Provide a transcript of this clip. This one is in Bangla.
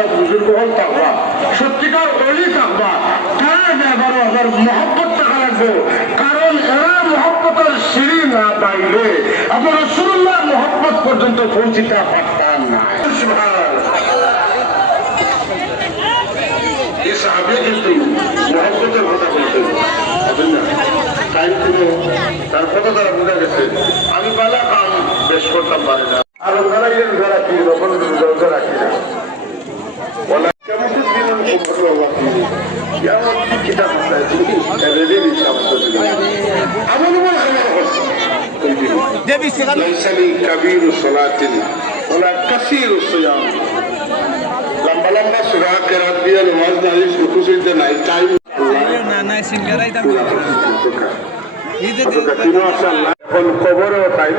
বাদশাহ বুজুর্গ হল থাকবা সত্যিকার অলি থাকবা তারা এগারো হাজার মহব্বত টাকা লাগবে কারণ এরা মহব্বতের সিঁড়ি না পাইলে আপনার রাসূলুল্লাহ মহব্বত পর্যন্ত পৌঁছিতে পারতাম না। এই সাহাবী কিন্তু মহব্বতের কথা বলতেন না টাইম কোনো তার কথা তারা বোঝা গেছে আমি বালা কাম বেশ করতাম পারি না আর ওনারা রোজা রাখি তখন রোজা রাখি না বলা কেমন কিতাব ليس لي كبير صلاة ولا كثير صيام لما لما سورة قرأت بها نماز نايش ركوع ناي টাইম না সিঙ্গারাই দাম এখন খবরও টাইম